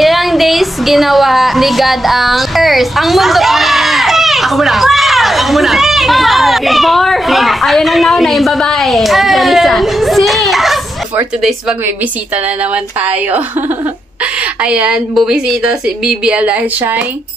Ilang days ginawa ni God ang Earth? Ang mundo. Ako muna. Ako muna. 4. Ayun ang nauna, yung babae. 6. For today's vlog, may bisita na naman tayo. Ayan, bumisita si Bibi Alashai.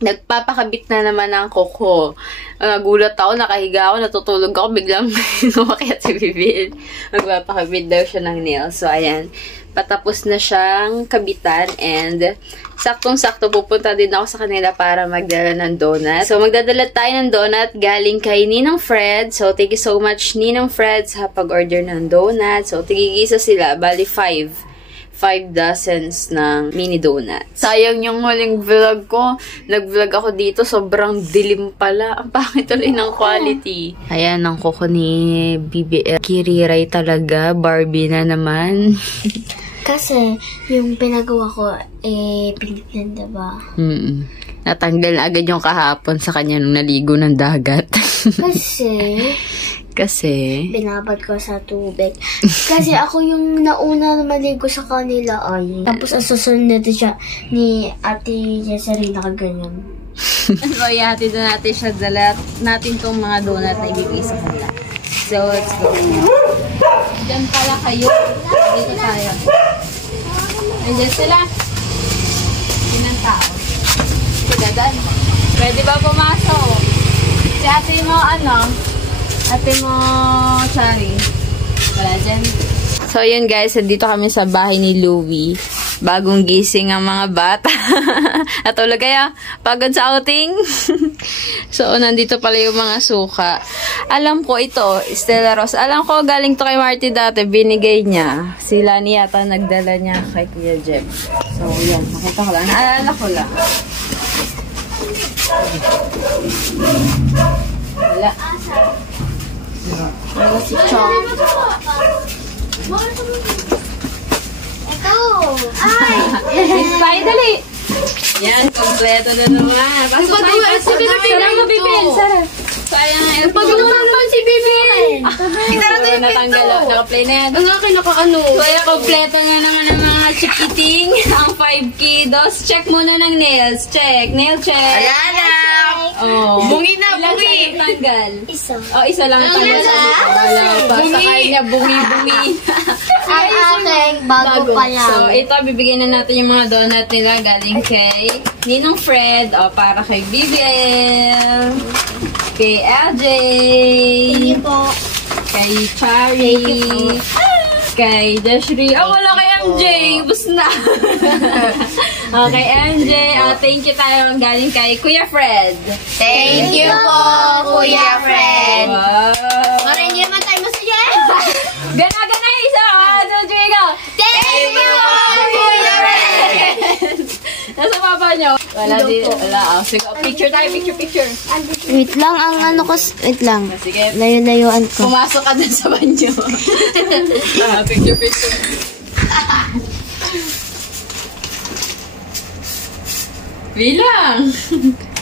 Nagpapakabit na naman ng kuko. Nagulat ako, nakahiga ako, natutulog ako, biglang umakyat si Bibi. Magpapakabit daw siya ng nails. So, ayan. Patapos na siyang kabitan and saktong-sakto pupunta din ako sa kanila para magdala ng donut. So, magdadala tayo ng donut galing kay Ninong Fred. So, thank you so much, Ninong Fred, sa pag-order ng donut. So, tigigisa sila. Bali, 5 dozens ng mini donut. Sayang yung huling vlog ko. Nag-vlog ako dito. Sobrang dilim pala. Ang pangit tuloy ng quality. Ayan, ang kuko ni BBL. Kiriray talaga. Barbie na naman. Kasi, yung pinagawa ko, pilit na, diba? Natanggal na agad yung kahapon sa kanya nung naligo ng dagat. Kasi, binabad ko sa tubig. Kasi ako yung nauna na maligo sa kanila ay. Tapos ang susunod na siya ni Ate Jessery nakaganyan. so, ihatid na natin siya. Dala natin tong mga donut na ibigay sa kanila. So, let's go. Diyan pala kayo. Dito tayo. Andiyan sila. Inang tao. Sigadan. Pwede ba pumasok? Si ate mo, ate mo, Chari. Wala dyan. So, yun guys. Dito kami sa bahay ni Louie. Bagong gising ang mga bata. Natulog kaya? Pagod sa outing? So, nandito pala yung mga suka. Alam ko ito, Stella Ross. Alam ko, galing to kay Marty dati. Binigay niya. Sila niya yata nagdala niya kay Kuya Jeb. So, yan. Makita ko lang. Naalala ko lang. Wala. Wala si Chong. Ay! Finally! Yan, kompleto na naman. Pasok tayo. Sarap mo, Bibin. Sarap. Sayang. Pag-inuman si Bibin! Natanggal. Naka-play na yan. Ang akin naka-ano. Kaya kompleto na naman ang mga chikiting. Ang 5 kilos. Check muna ng nails. Check. Nail check. Ayan na! Oh. Bungi na, ilang bungi! sa'yo tanggal? Isa. Oh, isa lang tanggal. Wala pa. Sa kanya, bungi-bungi. Ang aking bago pa lang. So, ito, bibigyan na natin yung mga donut nila galing kay Ninong Fred. O, para kay BBL. Kay LJ. Thank you po. Kay Chari. Kay Deshri. Wala kay MJ. Bus na. Okay, MJ. Thank you tayo galing kay Kuya Fred. Thank you po, Kuya Fred! Wow. Para hindi naman tayo masaya. Gana-gana yung isa. Go. Thank you po, Kuya Fred! Nasa papa nyo? Wala din. Wala. Sige, picture tayo. Picture. Wait lang, wait lang. Sige. Layo-layuan ko. Pumasok ka dun sa banyo. Picture. Bilang.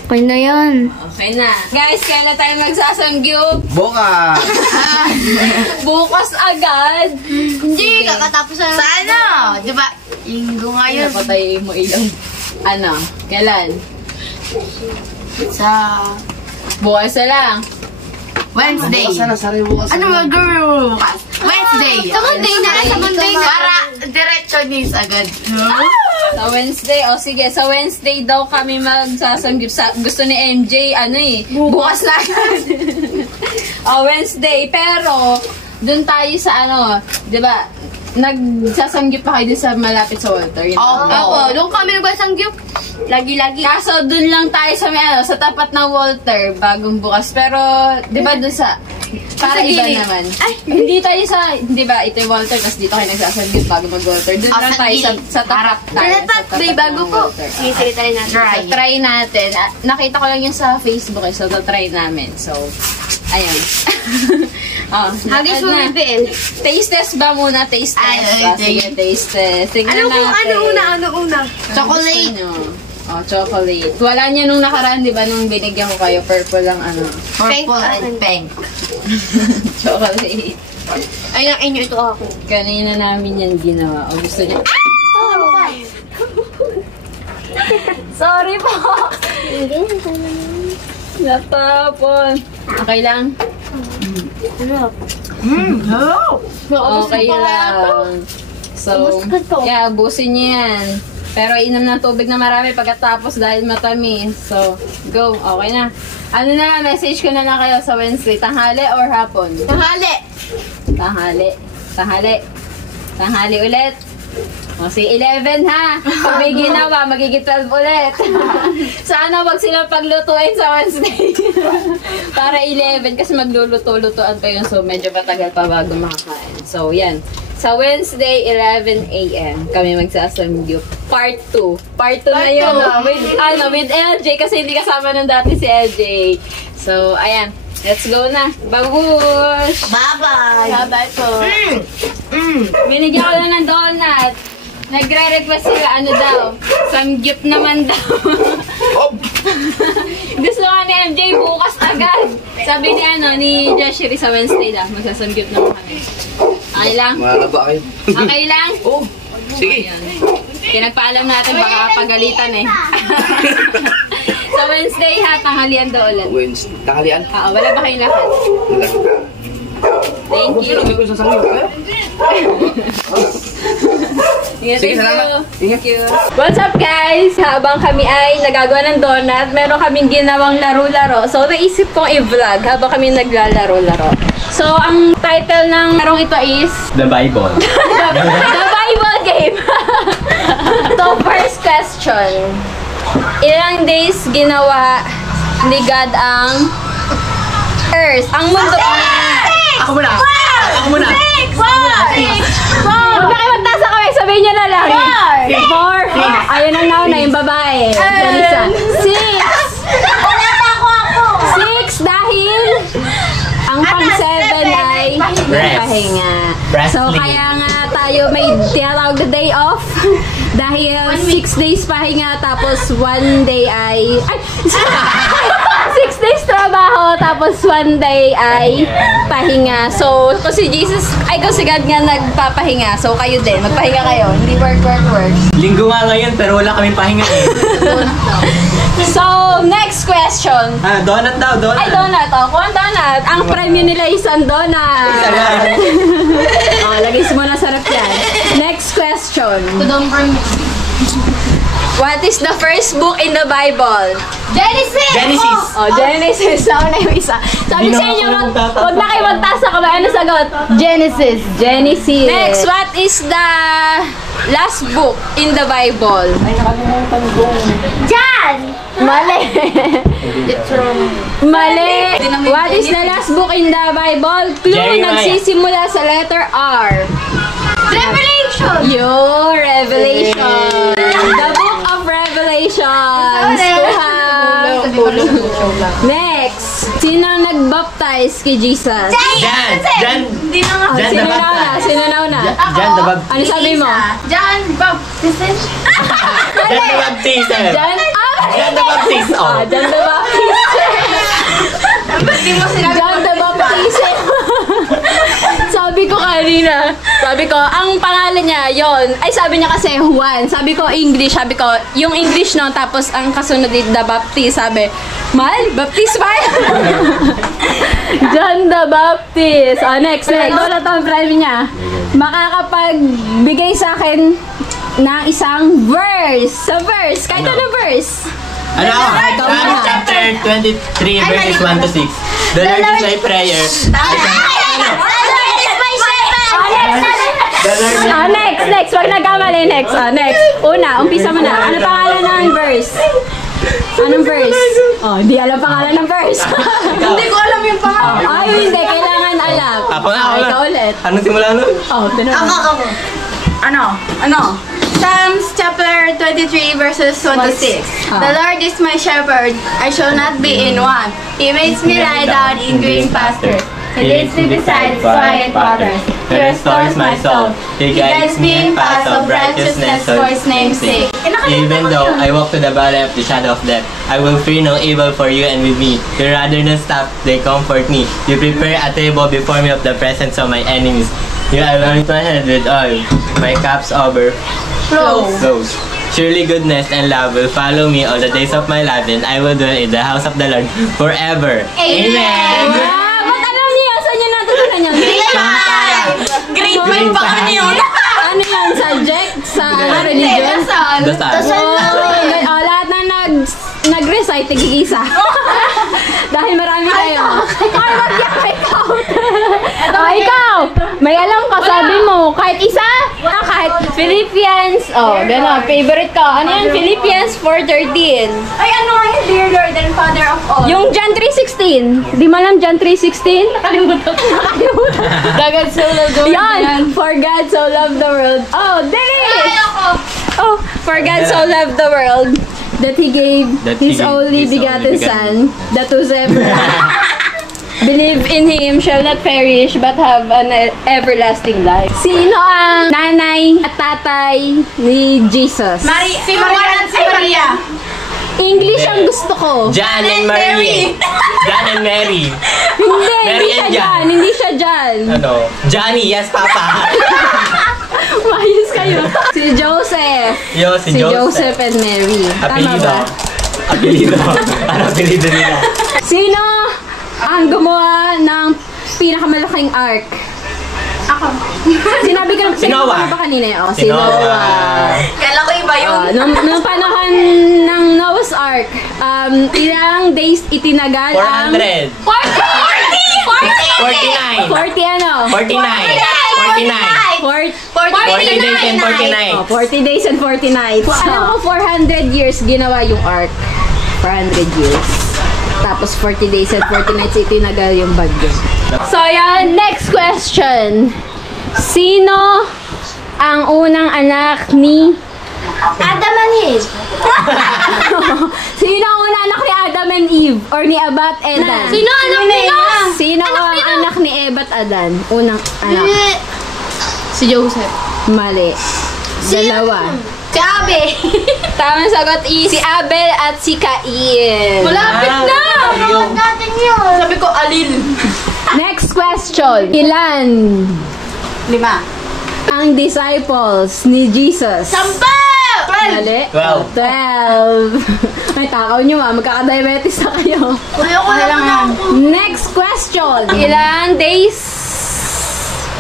Okay na yan. Okay na. Guys, kailan tayo magsasangyup? Bukas! Bukas agad. Hindi, kakatapos na. Sa ano? Diba? Linggo ngayon. Napatay mo ilang. Kailan? Sa Bukas na lang. Wednesday. Ano gagawin mo bukas? Wednesday. Sa Monday na. Sa Monday na. Para diretso news agad. Sa Wednesday. O sige, sa Wednesday daw kami magsasanggip. Gusto ni MJ, bukas na. Wednesday. Pero, dun tayo sa di ba, nagsasanggip pa kayo dun sa malapit sa Walter. Opo, doon kami nagsasanggip. Lagi-lagi. Kaso, dun lang tayo sa sa tapat ng Walter, bagong bukas. Pero, di ba dun sa, para iba naman. Ay, hindi tayo sa, di ba, ito yung Walter, tapos dito kayo nagsasanggip bago mag-Walter. Dun lang tayo sa tapat tayo. May bago po. Sige, try natin. So, try natin. Nakita ko lang yun sa Facebook, so try namin. So, ayan. Hagis mo, BBL. Taste test ba muna? Taste test. Sige, taste test. Tingnan natin. Ano una? Chocolate. Chocolate. Wala niya nung nakaraan, di ba? Nung binigyan ko kayo, purple lang Purple and pink. Chocolate. Ay, inyo ito ako. Kanina namin yan ginawa. O gusto niya. Sorry po. Natapon. Okay lang? Hello. Okay lang. So, yeah, busin niyo yan. Pero inom ng tubig na marami pagkatapos dahil matamis. So, go. Okay na. Ano na, message ko na lang kayo sa Wednesday. Tanghali or hapon? Tanghali. Tanghali. Tanghali. Tanghali ulit. O, si 11 ha. Pag may ginawa, magiging 12 ulit. Sana wag silang paglutuin sa Wednesday. Para 11 kasi magluluto-lutuan pa yun. So, medyo matagal pa bago makakain. So, yan. Sa Wednesday, 11 a.m. kami magsasamgyup. Part 2. Part 2 na yun. With LJ kasi hindi kasama nung dati si LJ. So, ayan. Let's go na. Babush! Bye-bye. Bye-bye po. Binigyan ko na ng donut. Nagre-request sila, ano daw, samgyup naman daw. Gusto nga ni MJ bukas agad. Sabi ni Joshua sa Wednesday lang, magsasamgyup naman kami. Okay lang? Makakaba kayo. Okay lang? Oo. Sige. Ayan. Pinagpaalam natin, baka pagalitan eh. Sa Wednesday ha, tanghalian daw ulit. Wednesday. Tanghalian? Oo, wala ba kayong lakad? Wala. Thank you. Hindi ko sasangyo. Sige, salamat. Thank you. What's up guys? Habang kami ay nagagawa ng donut, meron kaming ginawang laro-laro. So, naisip kong i-vlog habang kami naglalaro-laro. So, ang title ng larong ito is The Bible. The Bible Game. So, first question. Ilang days ginawa ni God ang Earth? Ang mundo. Ako muna. Ako muna. Huwag na kayo magtaas sa kamay, sabihin nyo na lang. 4. Ayun ang nauna, yung babae. Isa. 6 dahil ang pang-7 ay pahinga. So kaya nga tayo may tinatawag na day off. Dahil 6 days pahinga tapos 1 day ay 6 days trabaho tapos 1 day ay pahinga. So kung si Jesus ay kung si God nga nagpapahinga, so kayo din magpahinga kayo, hindi work. Linggo nga ngayon pero wala kaming pahinga eh. So next question. Donut daw, donut. Ay, donut. O, kuha donut. Ang premyo nila isang donut. Lagay mo na sarap yan. Next question. What is the first book in the Bible? Genesis. Genesis. Oh, Genesis. Ako na yung isa. Sabi sa inyo, huwag na kayo magtaas sa kamay. Ano sagot? Genesis. Genesis. Next, what is the last book in the Bible? John. Mali. Mali. What is the last book in the Bible? Clue, Jeremiah. nagsisimula sa letter R. Revelation. Your Revelation. The book of Revelations. Next. Sino nag-baptize kay Jesus? Jan. Jan the Sino nauna? Baptist. Sino nauna? Jan the Baptist. Ano sabi mo? John Baptist. Jan the Baptist. Jan? Jan the Baptist. Oh. Jan the Baptist. Jan the Baptist. Sabi ko kanina, ang pangalan niya, yon. Ay, sabi niya kasi Juan. Sabi ko English, yung English no, tapos ang kasunod din, the Baptist. Sabi, Mal, Baptist ba? John the Baptist. Next. Wala tayong prime niya. Makakapagbigay sa akin ng isang verse. Sa verse. Kahit ano verse. Ano? John chapter 23 verses 1 to 6. The Lord is my prayer. Next. Wag nagkamali. Next. Next. Una, umpisa mo na. Ano pangalan ng verse? Anong verse? Hindi alam pangalan ng verse. Hindi ko alam yung pangalan. Ay, hindi. Kailangan alam. Ikaw ulit. Anong simula nun? Tinanong. Ano? Psalms chapter 23 verses 1 to 6. The Lord is my shepherd, I shall not be in want. He makes me lie down in green pastures. He leads me beside quiet waters. He restores my soul. He guides me in paths of righteousness for His name's sake. Even though I walk to the valley of the shadow of death, I will fear no evil, for you and with me. Your rod and staff, they comfort me. You prepare a table before me of the presence of my enemies. You anoint my head with oil. My cups overflows. Surely goodness and love will follow me all the days of my life, and I will dwell in the house of the Lord forever. Amen! Wow! Ba't alam niya? Saan niya natutunan yan? Grade 5 pa kami yun. Ano yan? Subject? Sa religion? Lahat na nag-recite, tigigisa. Dahil marami kayo. Ay, mag-count. Ikaw! May alam ka, sabi mo, kahit isa? Kahit Philippians. Gano'n. Favorite ko. Ano yan? Philippians 4:13. Ay, ano nga yung Dear Lord and Father of all? Yung John 3:16. Di mo alam John 3:16? Nakalimutan. God so loved the world. Yan! For God so loved the world. Oh, dali! Oh, for God so loved the world that He gave His only begotten Son, that whosoever believe in Him shall not perish but have an everlasting life. Sino ang nanay at tatay ni Jesus? Si Maria at si Maria. English ang gusto ko. John and Mary. John and Mary. Hindi, Mary hindi siya and dyan. John. Hindi siya dyan. Ano? Johnny, yes, Papa. Mayos kayo. Si Joseph. Si Joseph and Mary. Tama Apelido. ba? Apelido. Ano apelido nila? Sino ang gumawa ng pinakamalaking ark? Ako. Sinabi ko Noah. ba kanina yun? Si Noah. Kala ko iba yun. Nung panahon ng Noah's Ark, ilang days itinagal ang... 400. 49. 40 ano? 49. 49. 40 days and 40 nights. 40 days and 40 nights. Alam ko 400 years ginawa yung ark. 400 years. Tapos 40 days and 40 nights itinagal yung bagyo. So yan, next question. Sino ang unang anak ni Adam and Eve. Sino ang unang anak ni Adam and Eve? Or ni Eva at Adan? Sino anak nila? Sino ang anak ni Eva at Adan? Unang anak. Si Joseph. Mali. Dalawa. Si Abe. Tamang sagot is si Abel at si Cain. Malapit na. Natin yun. Sabi ko, Alil. Next question. Ilan 5. ang disciples ni Jesus? 10. Mali. 12. Ay, takaw nyo magkakadiabetes na kayo. Kuya ko lang. Next question. Ilang days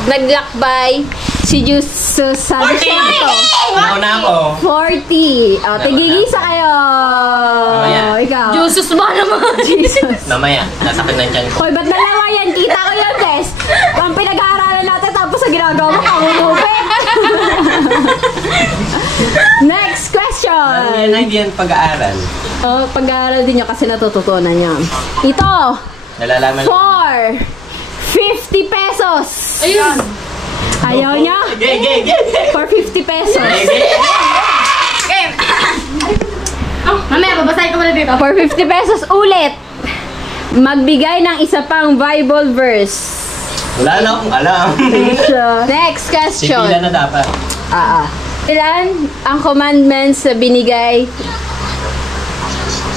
naglakbay si Jesus sa 40. desierto? Nauna ako. 40. Tigigisa kayo. Mamaya. Ikaw. Jesus ba naman? Jesus. Mamaya, nasakit ng tiyan ko. Hoy, ba't dalawa yan? Kita ko yun, Tess. Ang pinag-aaralan natin tapos sa ginagawa mo, kamumupit. Next question. Yan hindi yan pag-aaral. Pag-aaral din nyo kasi natututunan nyo. Ito. Nalalaman. For 50 pesos. Ayun. Ayaw nyo? Gay. For 50 pesos. Game. Mamaya, babasahin ko muna dito. For 50 pesos ulit. Magbigay ng isa pang Bible verse. Wala na akong alam. Next question. Sipila na dapat. Ilan ang commandments na binigay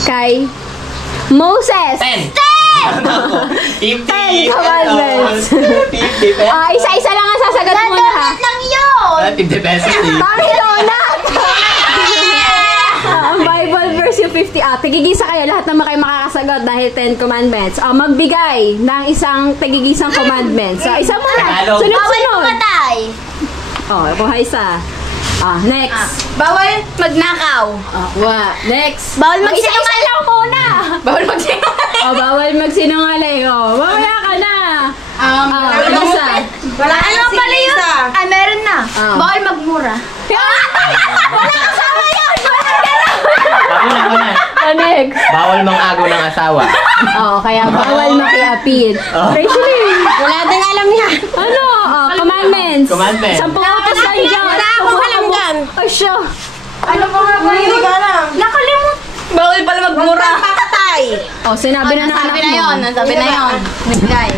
kay Moses? 10. 50. 10 commandments. 50 pesos. Isa-isa lang ang sasagot muna ha. lang yun. 50 pesos. Panginoonat! Ang Bible verse yung 50. Tigigisa kayo. Lahat naman kayo makakasagot dahil 10 commandments. Magbigay ng isang tigigisang commandments. Isa muna. Tagalog. Sunod-sunod. Patay. Kuha isa. Next. Bawal magnakaw. Next. Bawal Isa-isa lang muna. Bawal magsinungaling. Bawal magsinungaling. Mamaya ka na. Isa. Wala Ano pala yun? Ay, meron na. Bawal magmura. Next. Bawal mang-agaw ng asawa. Kaya bawal makiapid. Rachel, Wala din alam niya. ano? Commandments. Commandments. 10 utos ng Diyos. Wala akong alam dyan. Ano ba nga ba? Hindi ka alam. Nakalimut. Bawal pala magmura. Papatay. Sinabi na ng anak Nasabi na mo. yun. Nasabi na yun. Nagbigay.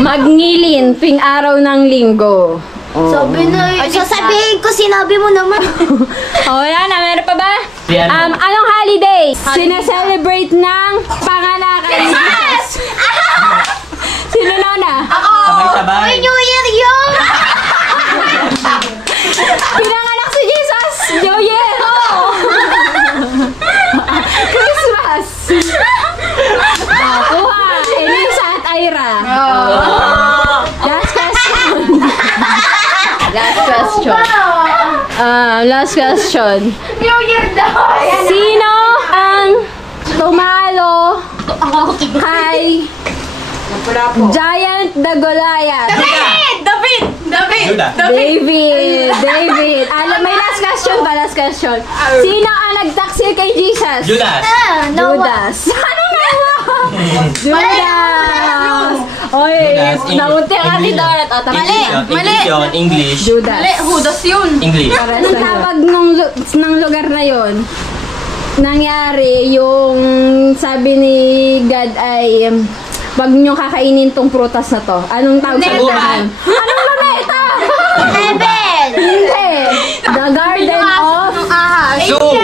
Magngilin tuwing araw ng linggo. Sabi na yun. Sasabihin ko, sinabi mo naman. Wala na. Meron pa ba? Si ano? Anong holiday? Sineselebrate ng panganakan ni Jesus. Sino na? Ako! Sabay-sabay. New Year! question. Last question. Sino ang tumalo kay Giant the Goliath? David! David. May last question pa, last question. Sino ang nagtaksil kay Jesus? Judas. Judas. Ano nawa? Judas. Oy, Judas, naunti ang ating donut. O, tama. English. Judas. Judas yun. English. Nung tawag ng lugar na yon, nangyari yung sabi ni God ay wag niyong kakainin tong prutas na to. Anong tawag sa Saguhan. Anong planeta? Heaven! Hindi. The Garden of... Ayos.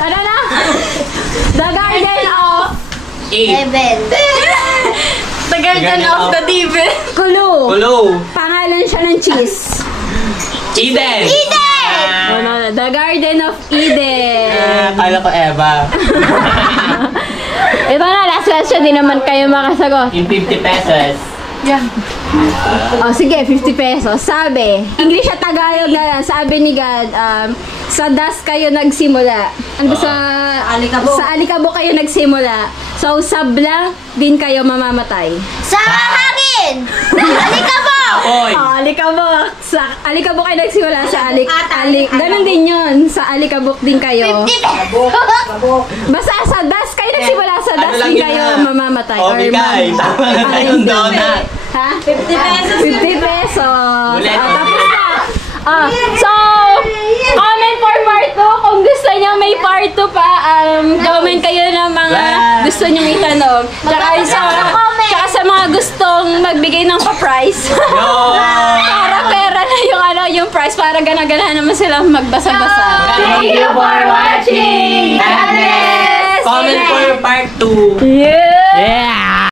Ano na? The Garden of... Heaven! The Garden of the Devil. Kulu. Pangalan siya ng cheese. Eden. The Garden of Eden. Kala ko Eva. Ito na, last question. Di naman kayo makasagot. In 50 pesos. Sige, 50 pesos. Sabi, English at Tagalog na lang. Sabi ni God, sa dust kayo nagsimula. Sa alikabok kayo nagsimula. So, sabla din kayo mamamatay. Sa hangin! Alikabok! Oy. Alikabok. Sa alikabok kayo nagsimula. Ganon din yun. Sa alikabok din kayo. 50 Basta sa dust kayo nagsimula. Sa dust lang din yun kayo na? mamamatay. Okay, guys. Tama na tayong donut. Ha? 50 pesos. 50 pesos. Ulit. Tapos na. So, comment for part 2 kung gusto nyo may part 2 pa. Comment kayo ng mga gusto nyo itanong. Tsaka sa mga gustong magbigay ng pa-price. Para pera na yung price. Para gana-ganahan naman sila magbasa-basa. Thank you for watching. God bless. Comment for part 2. Yeah!